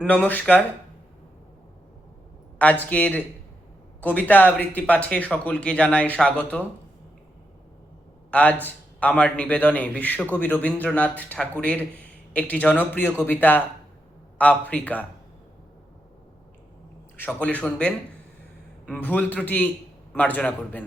নমস্কার। আজকের কবিতা আবৃত্তি পাঠে সকলকে জানাই স্বাগত। আজ আমার নিবেদনে বিশ্বকবি রবীন্দ্রনাথ ঠাকুরের একটি জনপ্রিয় কবিতা আফ্রিকা। সকলে শুনবেন, ভুল ত্রুটি মার্জনা করবেন।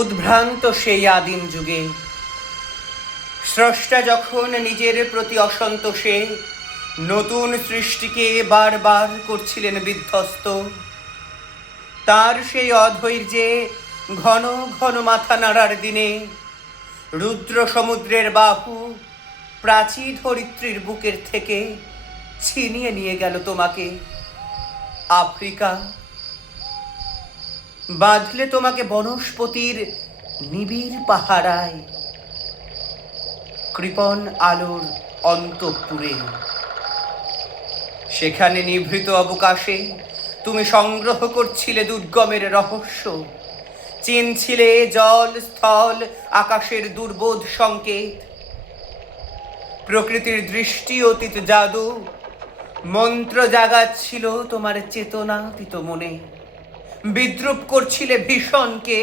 উদ্ভ্রান্ত সেই আদিম যুগে স্রষ্টা যখন নিজের প্রতি অসন্তোষে নতুন সৃষ্টিকে বারবার করছিলেন বিধ্বস্ত, তার সেই অধৈর্যে ঘন ঘন মাথা নাড়ার দিনে রুদ্র সমুদ্রের বাহু প্রাচী ধরিত্রীর বুকের থেকে ছিনিয়ে নিয়ে গেল তোমাকে আফ্রিকা। বাঁধলে তোমাকে বনস্পতির নিবিড় পাহারায়, কৃপণ আলোর অন্তঃপুরে। সেখানে নিভৃত অবকাশে তুমি সংগ্রহ করছিলে দুর্গমের রহস্য, চিনছিলে জল স্থল আকাশের দুর্বোধ সংকেত। প্রকৃতির দৃষ্টি অতীত জাদু মন্ত্র জাগাচ্ছিল তোমার চেতনাতীত মনে। বিদ্রুপ করছিলে ভীষণকে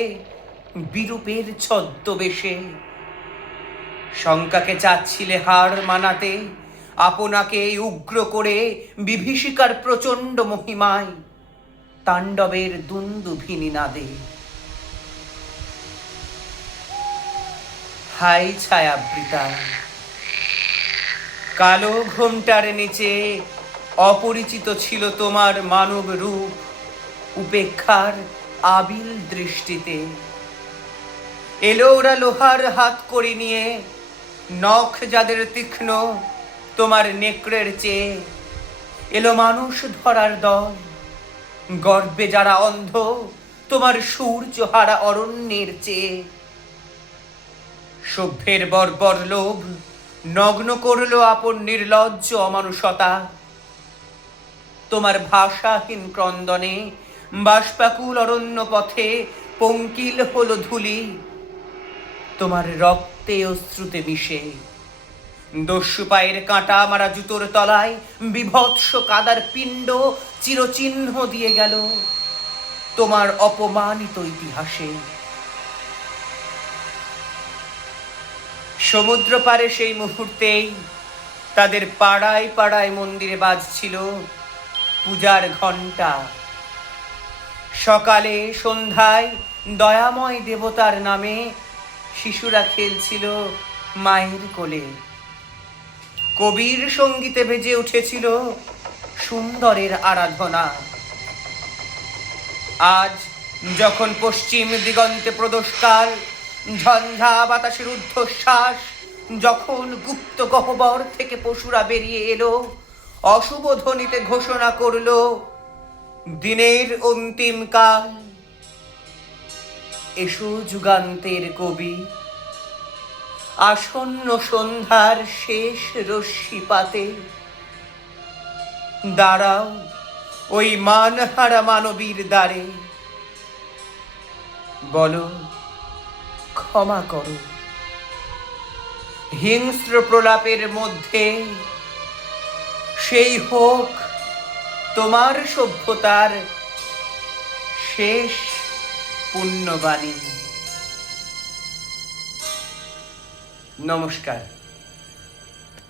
বিরূপের ছদ্মবেশে। শঙ্কাকে চাচ্ছিলে হার মানাতে, আপনাকে উগ্র করে বিভীষিকার প্রচণ্ড মহিমায়, তাণ্ডবের দুন্দুভিনী নাদে। হাই ছায়াবৃতা, কালো ঘোমটার নিচে অপরিচিত ছিল তোমার মানব রূপ উপেক্ষার আবিল দৃষ্টিতে। এলো ওরা লোহার হাত করি নিয়ে, নখ যাদের তীক্ষ্ণ তোমার নেকড়ের চেয়ে। এলো মানুষ ধরার দল, গর্বে যারা অন্ধ তোমার সূর্যহারা অরণ্যের চেয়ে। সভ্যের বর্বর লোভ নগ্ন করলো আপন নির্লজ্জ অমানুষতা। তোমার ভাষাহীন ক্রন্দনে বাষ্পাকুল অরণ্য পথে পঙ্কিল হলো ধূলি তোমার রক্তে অশ্রুতে মিশে। দস্যু পায়ের কাঁটা মারা জুতোর তলায় বিভৎস কাদার পিণ্ড চিরচিহ্ন দিয়ে গেল তোমার অপমানিত ইতিহাসে। সমুদ্র পারে সেই মুহূর্তেই তাদের পাড়ায় পাড়ায় মন্দিরে বাজছিল পূজার ঘণ্টা। সকালে সন্ধ্যায় দয়াময় দেবতার নামে শিশুরা খেলছিল মায়ের কোলে। কবির সঙ্গীতে বেজে উঠেছিল সুন্দরের আরাধনা। আজ যখন পশ্চিম দিগন্তে প্রদোষকাল, ঝঞ্ঝা বাতাসের ঊর্ধ্বশ্বাস, যখন গুপ্ত গহ্বর থেকে পশুরা বেরিয়ে এলো, অশুভ ধ্বনিতে ঘোষণা করলো দিনের অন্তিম কাল। এসো যুগান্তের কবি, আসন্ন সন্ধ্যার শেষ রশ্মিপাতে দাঁড়াও ওই মানহারা মানবীর দ্বারে। বলো ক্ষমা করো, হিংস্র প্রলাপের মধ্যে সেই হোক তোমার সভ্যতার শেষ পুণ্যবাণী। নমস্কার।